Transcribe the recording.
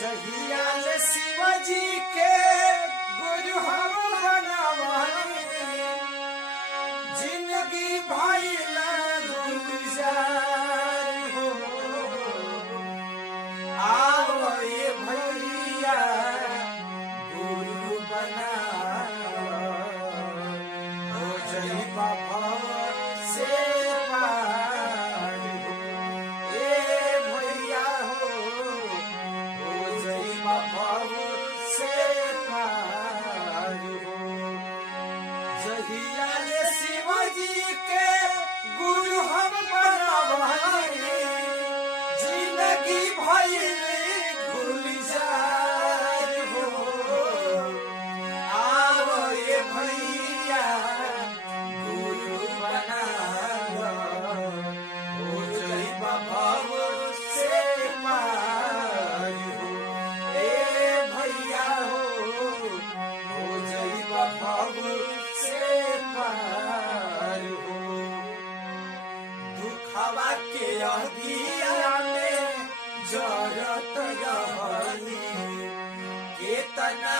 जहिया से शिवजी के गुरु हम बनावानी जिंदगी भइला गुलजार हो। आओ ये भैया गुरु बना हो जई बाबा से पार हो। ए भैया हो जई बाबा से पार हो। जहिया ये शिवजी के गुरु हम बनावानी जिंदगी भइले गुलजार हो। आओ ये भैया गुरु बना हो जई बाबा से पार हो। ए भैया हो जई बाबा से पार हो। दुखवा के अगिया में जरत रहनी केतना